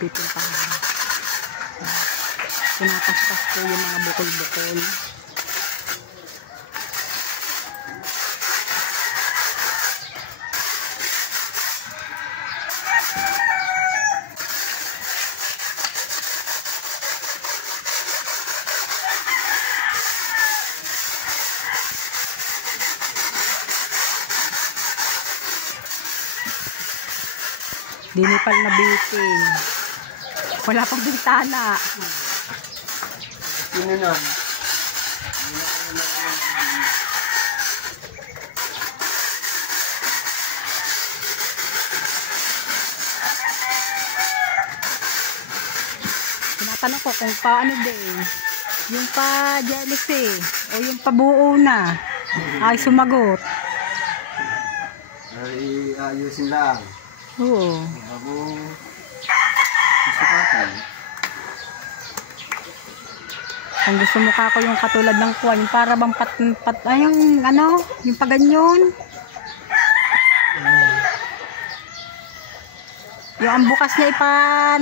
pipintahan. Pinapaspas ko yung mga bukol-bukol. Dinipal na biting. Wala pang bintana. Sino na? Tinatanong ko kung paano din. Yung pa jellyfish o yung pabuo na. Ay sumagot. Ay, ayusin lang. Oo. Bago isipatan. Ang gusto mo ka ko yung katulad ng kuwan, yung para bang ay yung ano, yung paganyon. Yung ang bukas niya ipa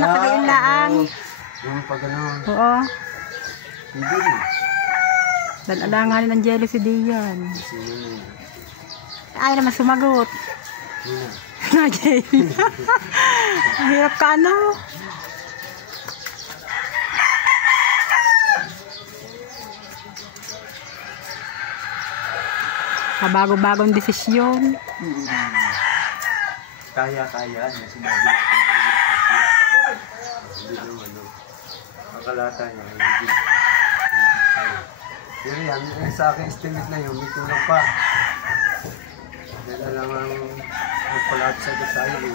nakagainlaang. Yung pagano'n. Oo. Hindi rin. Dalalanganin ng jellyfish diyan. Sino na? Ay naman sumagot. Sino? Najay. Ang hirap ka ano. Bago-bagong desisyon. Kaya-kaya na sinabi natin. Hindi naman ano. Makalata niya. Pero yan, sa akin estimate na yun, may kulang pa. Dahil alam ang nagpalat sa design.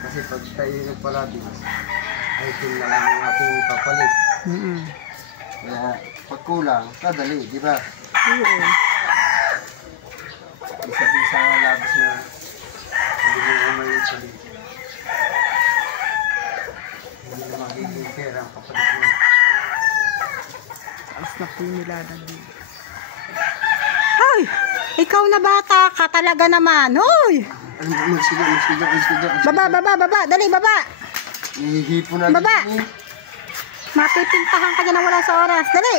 Kasi pag tayo nagpalat, item na lang ang ating papalit. Kaya pag kulang, kadali, di ba? Oo. Isa din sa labas na hindi mo umay palit. Hindi na magiging pera ang papalit mo. Alas na po nila dali. Ay! Ikaw na bata ka talaga naman. Hoy! Magsiga. Baba. Dali, baba. Ihihipo na Baba. din. Mapipintahan ka dyan na wala sa oras. Dali.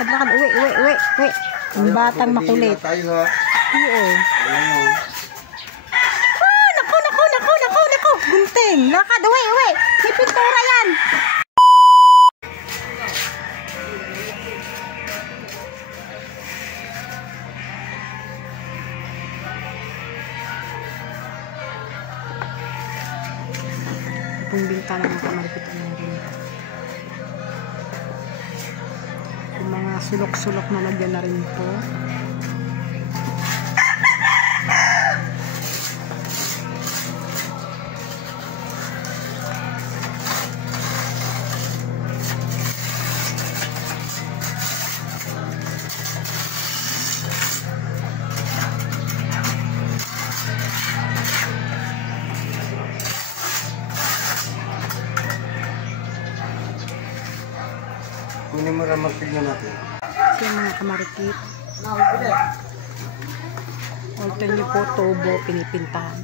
Sadlakan. Uwi. Ang batang makulit. Tayo ha. Oo. Ayaw. Naku. Gunting. Lakad. Uwi. May pintura yan. Itong bintana ng kamaripit na rin. Yung mga sulok-sulok na lagyan na rin po. Kunin mo rin magpignan natin. Kasi yung mga kamarikit. Alter nyo po, tubo, pinipintahan.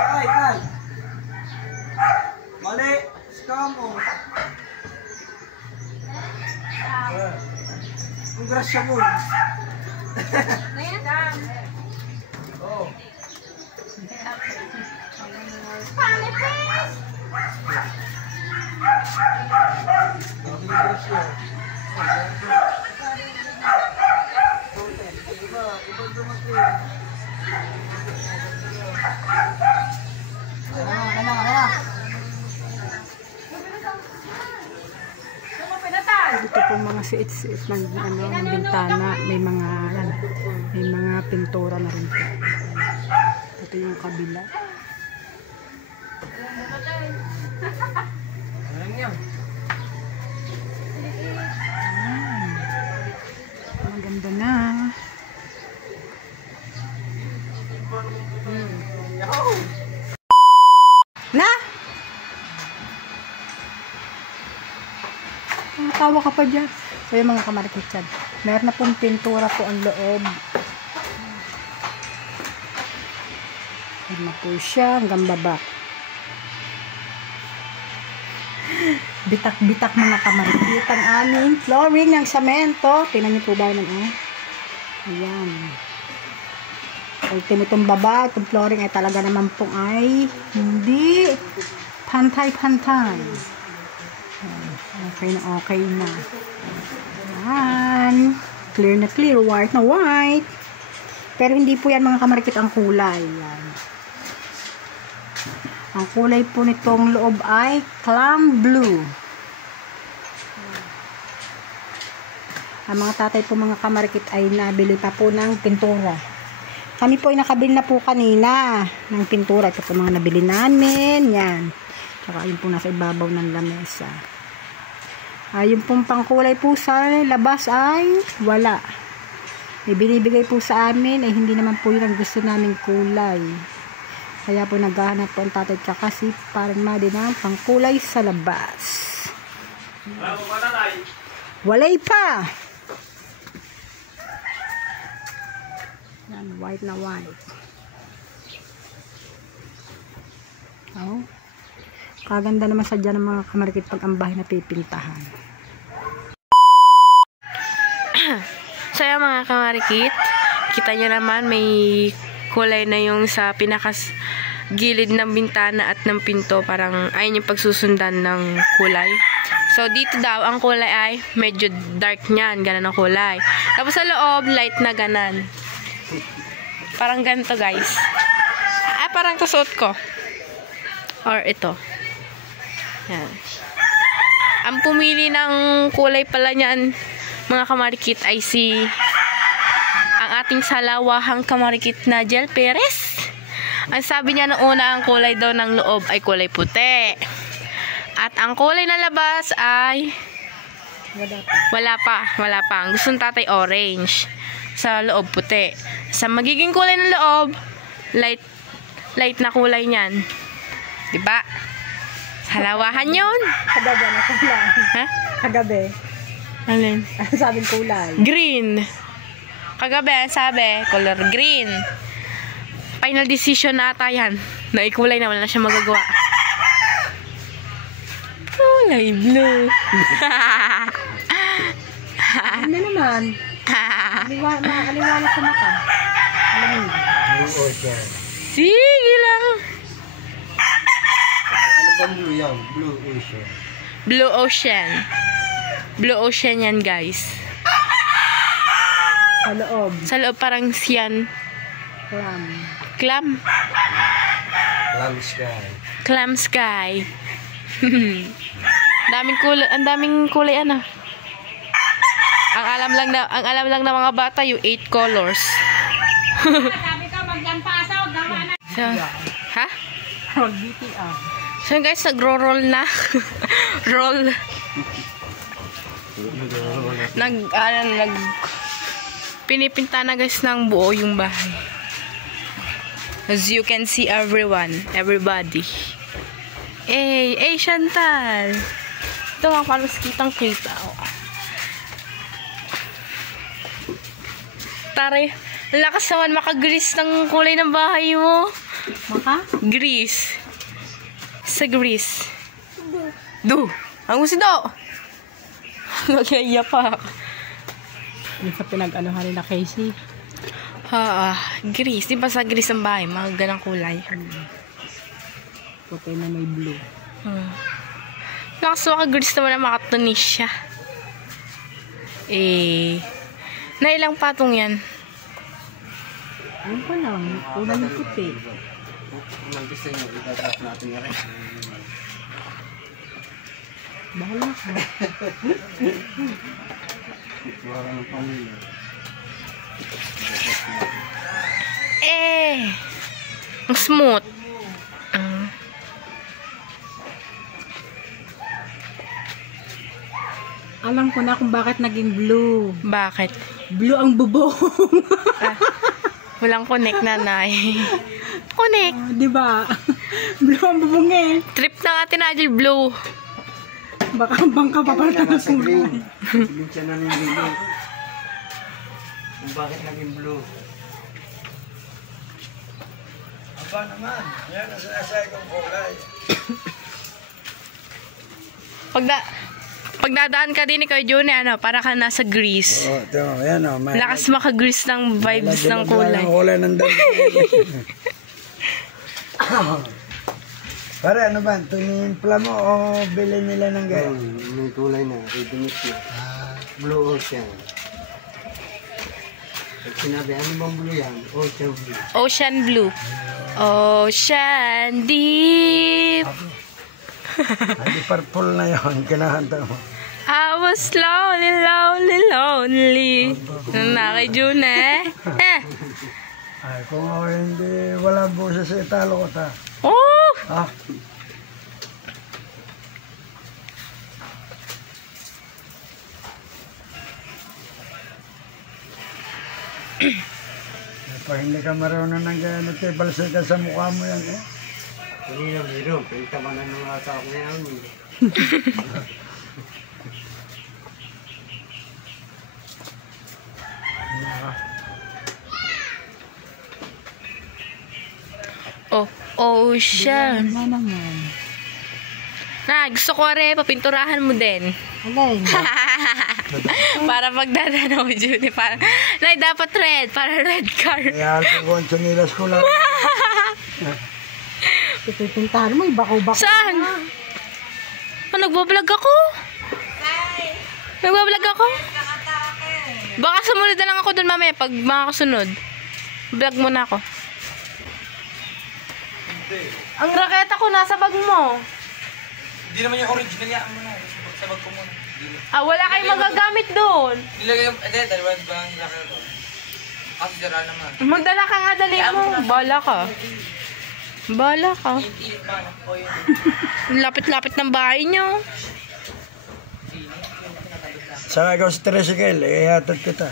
Ay! Mali! Scam mo! Ang grasya mo! Oh. Ito po mga siit-siit ng bintana, may mga pintura na rin po. Ito yung kabila. Maganda na. Tawa ka pa dyan. So yung mga kamarikit yan. Meron na pong pintura po ang loob. Meron na po siya hanggang baba. Bitak-bitak mga kamarikit ang aming flooring ng semento. Tingnan niyo po ba naman ayan. Ultimo itong baba, itong flooring ay talaga naman pong ay hindi pantay-pantay. Okay na okay na. Ayan. Clear na clear, white na white. Pero hindi po yan mga kamarikit ang kulay. Yan. Ang kulay po nitong loob ay clam blue. Ang mga tatay po mga kamarikit ay nabili pa po ng pintura. Kami po ay nakabili na po kanina ng pintura. Ito po mga nabili namin. Yan. Tsaka yun po nasa ibabaw ng lamesa. Yung pong pangkulay po sa labas ay wala. May binibigay po sa amin ay hindi naman po yun ang gusto naming kulay. Kaya po naghahanap po ang tatay tsaka si parang madi ng pangkulay sa labas. Walay pa! Yan, white na white. Oh. Kaganda naman sadya ng mga kamarikit pag ang bahay na pipintahan. So yung mga kamarikit, kita nyo naman may kulay na yung sa pinakas gilid ng bintana at ng pinto. Parang ayun yung pagsusundan ng kulay. So dito daw ang kulay ay medyo dark nyan, ganun ang kulay. Tapos sa loob, light na ganan. Parang ganito guys. Parang to suot ko. Or ito. Yan. Ang pumili ng kulay pala niyan, mga kamarikit, ay ang ating salawahang kamarikit na Jel Perez. Ang sabi niya noong una, ang kulay daw ng loob ay kulay puti. At ang kulay na labas ay wala pa. Ang gusto ng tatay orange. Sa loob puti. Sa magiging kulay ng loob, light na kulay niyan. Diba? Halawahan yun. Kagabi na kulay. Ha? Kagabi. Alin? Ano sabing kulay? Green. Kagabi, sabi, color green. Final decision na ata yan. Naikulay na, wala na siya magagawa. Kulay blue. Ano naman? Nakakaliwanag sa mata. Alam mo. Blue ocean. Sige lang. Ano bang blue yan? Blue ocean. Blue ocean. Blue ocean yan guys. Sa loob. Sa loob parang siyan. Clam. Clam sky. Clam sky. Ang daming kulay ano. Ang alam lang ng mga bata yung 8 colors. Sabi ka maglampasaw, gawa na. So, ha? Mag-BTR. So guys, nagro-roll na. Roll. Pinipinta na guys ng buo yung bahay. As you can see everybody. Hey, Chantal. Ito nga palos kitang-kita. Taray, lakas naman makagrease ng kulay ng bahay mo. Grease. Sa grease. Do. Ang gusto daw. Nagyaya pa. Yung sa pinag-anuhan nila Casey. Grease. Di ba sa grease ang bahay? Mga ganang kulay. Puti na may blue. Lakas makagrease naman na makatunis siya. Nailang patong yan? Ano pa lang? Una ng puti. Kung gusto nyo, itatap natin nga rin. Bahala ka. Wala ng pamilya. Ang smooth. Alam ko na kung bakit naging blue. Bakit? Blue ang bubong. Walang connect nanay. Connect. Di ba? Blue ang bubong eh. Trip na nga tinadil blue. Baka bangka papalitan ng Nasa kulay. green. Green siya nanimili. Kung bakit naging blue. Aba naman, yan ang sinasay kong kulay. Pagdadaan ka din ni Kuya Juni, ano, para ka nasa Greece. Oo, ito, yan o. Lakas maka-Greece ng vibes ng kulay. Ang kulay ng dami. Pare, ano ba? Tinimpla mo o bili nila ng gaya? May kulay na. Ready mix na. Blue ocean. Pag sinabi, ano bang blue yan? Ocean blue. Ocean blue. Ocean deep. Hindi purple na yun. Kinahanta mo. I was lonely, lonely, lonely. Na kay June eh. Ay, kung ako hindi, wala busa sa italo ko ta. Oh! Ha? Pag hindi ka marunong ng gano'n, balsay ka sa mukha mo yan eh. Kanina meron. Pinta ka na nung ata ako ngayon. Oh, ocean. Ano naman? Na, gusto ko rin, papinturahan mo din. Alay. Para pagdadaan ako, Juni. Para, Nay, dapat red. Para red car. Kaya ako kung sinilas ko lang. Pipintahan mo, ibako-bako. Saan? Nagbablog ako. Nagbablog ako. Baka sumunod na lang ako dun mamaya pag makakasunod. Vlog muna ako. Ang raketa ko nasa bag mo. Hindi naman yung original yan muna. Sa bag ko muna. Ah, wala kayong magagamit doon. Nilagay yung... Hindi, dalawa ba ang nilagay ko? Kasi sira naman. Magdala ka nga, dali mo. Bala ka. Bala ka. Init ba na po yun? Lapit-lapit ng bahay nyo. Saka ikaw sa tricycle, ihatod kita.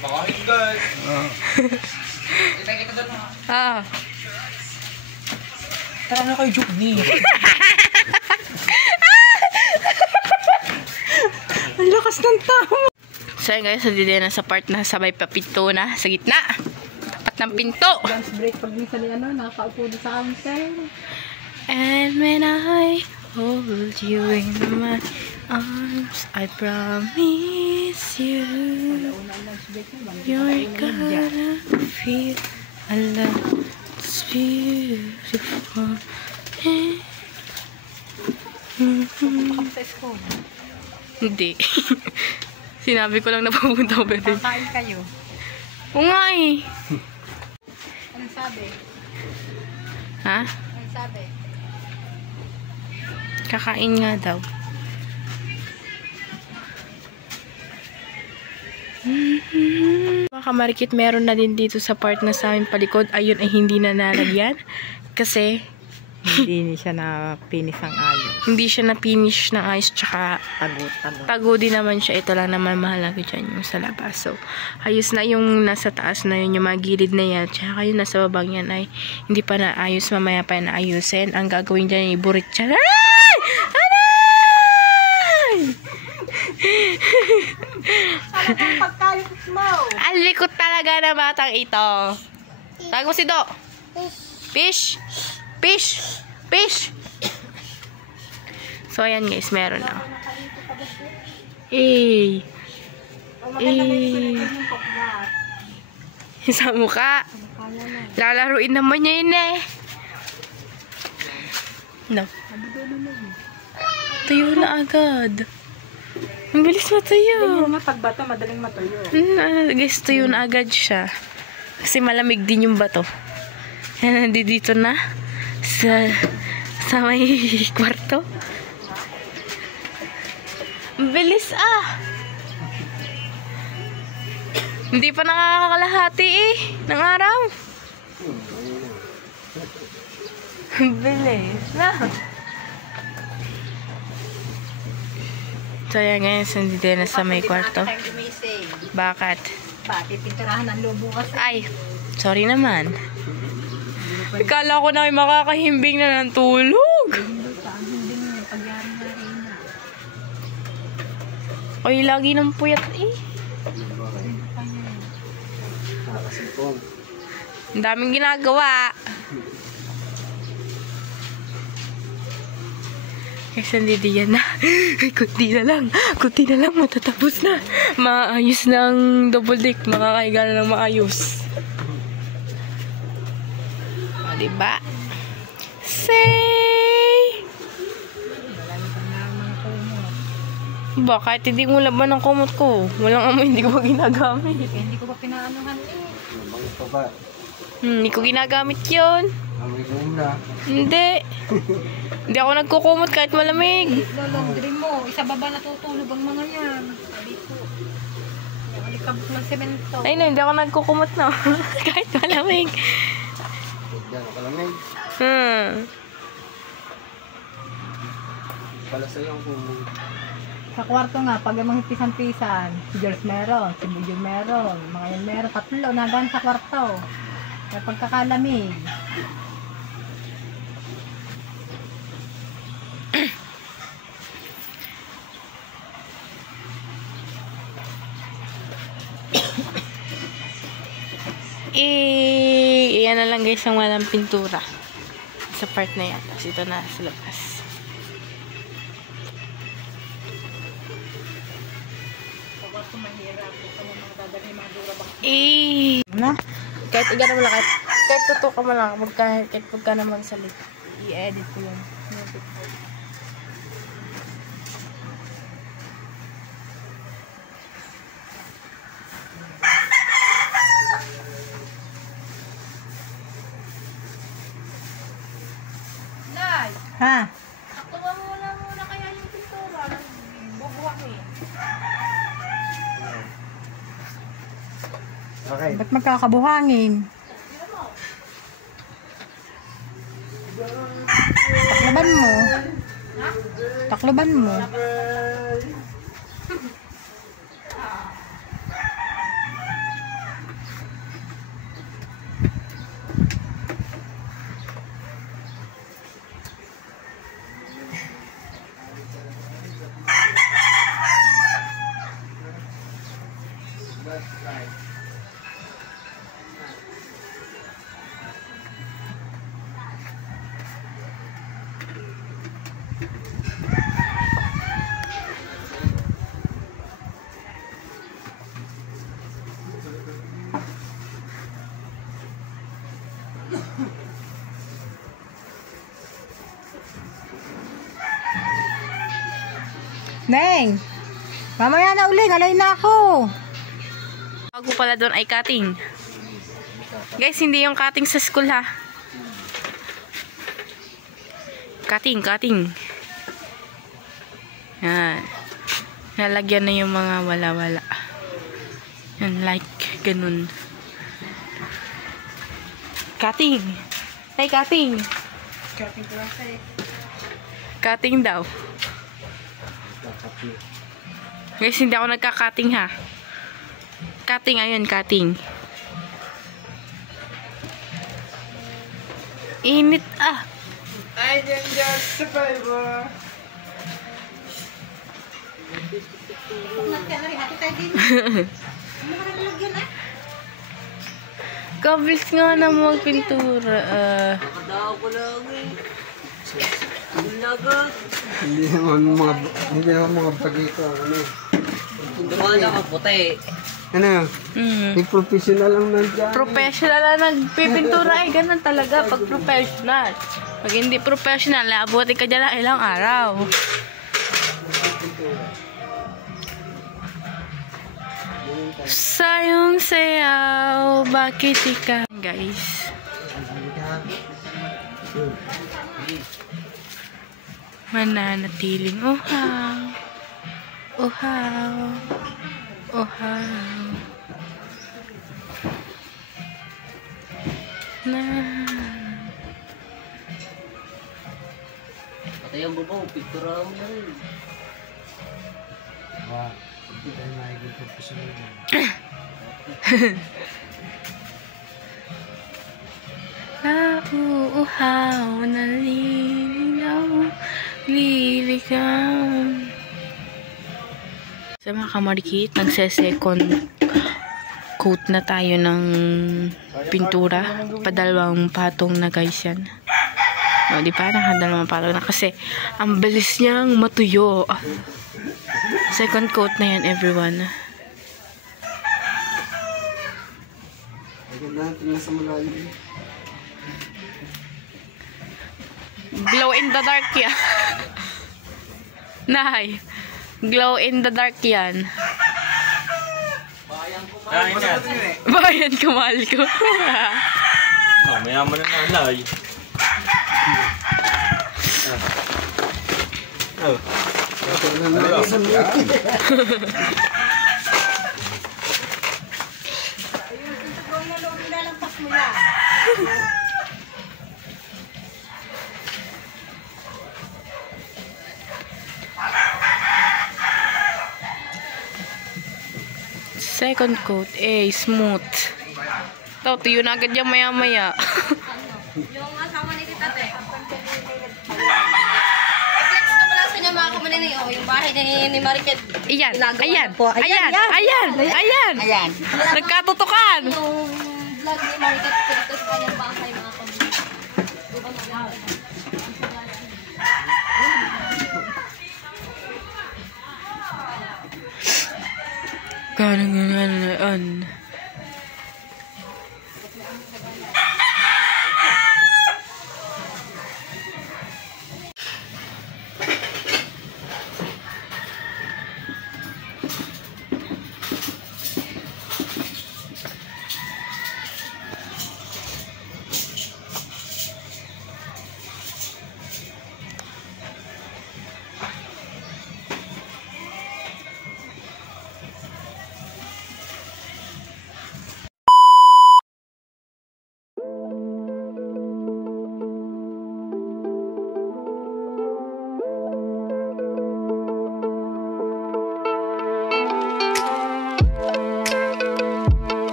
Baka yun guys. Oo. Kita-kita doon ha. Ah. Tara na kayo, Juni. Ang lakas ng tao. So yun guys, hindi na sa part na sabay papinto na sa gitna. Tapat ng pinto. Dance break pag minsan ni ano, nakakaupo doon sa counter. And when I hold you in my arms, I promise you, you're gonna feel a love that's beautiful. Sa school. Hindi. Sinabi ko lang na pupunta ko ba din. Kakain kayo. Oo nga eh. Anong sabi? Ha? Anong sabi? Kakain nga daw. Mga kamarikit, meron na din dito sa part na sa amin palikod. Ayun ay hindi na nalagyan. Kasi Hindi siya na finish ang ayos. hindi siya na-finish na ayos. Tsaka tago din naman siya. Ito lang naman mahalaga dyan yung sa labas. So, ayos na yung nasa taas na yun, yung mga gilid na yan. Tsaka yung nasa babang yan ay hindi pa naayos. Mamaya pa na ayusin. Ang gagawin dyan ay burit siya. Aray! Aray! Talagang pagkalikot mo. Ang likot talaga na batang ito. Tawag mo si Do. Fish. Fish. Fish. So, ayan guys. Meron na. Eh. Sa mukha. Lalaruin naman niya yun eh. No. Tuyo na agad. Ang bilis matuyo. Yung pagbato, madaling matuyo. Guys, tuyo na agad siya. Kasi malamig din yung bato. Yan, nandito na. Sa may kwarto. Ang bilis ah. Hindi pa nakakalahati eh. Ng araw. Ang bilis na. So yan guys, nandito na sa may kwarto. Bakit? Pipinturahan ang loob bukas. Ay, sorry naman. Akala ko na may makakahimbing na ng tulog. Ay, lagi ng puyat eh. Nakasipong. Ang daming ginagawa. Kasi hindi yan na. Ay, kunti na lang, matatapos na. Maayos ng double deck. Makakahiga na ng maayos. O, diba? Say! Ba, kahit hindi mo laban ng kumot ko. Walang amoy, hindi ko pa ginagamit. Hindi ko pa pinaanuhan eh. Mabangit pa ba? Hindi ko ginagamit yun. Amoy na. Hindi. Hindi ako nagkukumot kahit malamig. Laundry mo. Isa baba natutulog ang mga yan. Sabi ko. Yung alikabok ng semento. Ay, no, hindi ako nagkukumot na. Kahit malamig. Diyan ako lamig. Pala sa'yo kung Sa kwarto nga, pag yung mga pisan-pisan, si George meron, si Bujo meron, mga yan meron, tatlo, nagaan sa kwarto. May pagkakalamig. Iyan na lang guys ang walang pintura sa part na yan. Tapos ito na sa labas. Na? Kahit igano mo lang, kahit tutok ka mo lang, kahit pagka naman salit, i-edit ko yun. Ha? Tuwa muna kaya yung pintura. Bubuwak eh. okay. Ba't magkakabuhangin? Takloban mo. Takloban mo. Neng! Mamaya na uli, ngalay na ako. Bago pala doon ay cutting. Guys, hindi yung cutting sa school ha. Cutting. Yan. Nalagyan na yung mga wala-wala. Yan, like, ganun. Cutting. Ay, cutting. Cutting daw. Guys, hindi ako nagka-cutting ha. Cutting, ayun, cutting. Init ah. I can just survive. Kabis nga na magpintura. Hindi naman mga bagito. Ano? Dumana ka puti. Ano? Yung professional lang nandiyan. Professional na nagpipintura ay ganun talaga pag professional. Pag hindi professional, abutin ka dyan lang ilang araw. Sayong sayaw, bakit ikaw? Guys. Mananatiling uhaw. Uhaw. Uhaw. Na. Patay ang babaw, pictura mo na rin. Wow. Hindi tayo makikita professional yan. Nauuhaw, nalilinaw, liligaw. Sa Sa mga kamarikit, nagse-second coat na tayo ng pintura. Padalawang patong na guys yan. O, di ba? Nakadalawang patong na kasi ang bilis niyang matuyo. Second coat na yan, everyone. Agad natin nasa malalim. Glow in the dark yan. Nay, glow in the dark yan. Kain yan. Bayan kumal ko. Mayaman na nanay. Oh. Second coat, smooth. Ito, tuyo na agad yung maya-maya. Yung asawa ni Tita Te. I-flex ko pala sa inyo mga kamanini. Yung bahay ni Marikit. Ayan, Ginagawa ayan, na po. ayan, ayan, ayan. Ayan. Nagkatutukan. Yung vlog ni Marikit dito sa kanyang bahay mga kamanini. Ganun.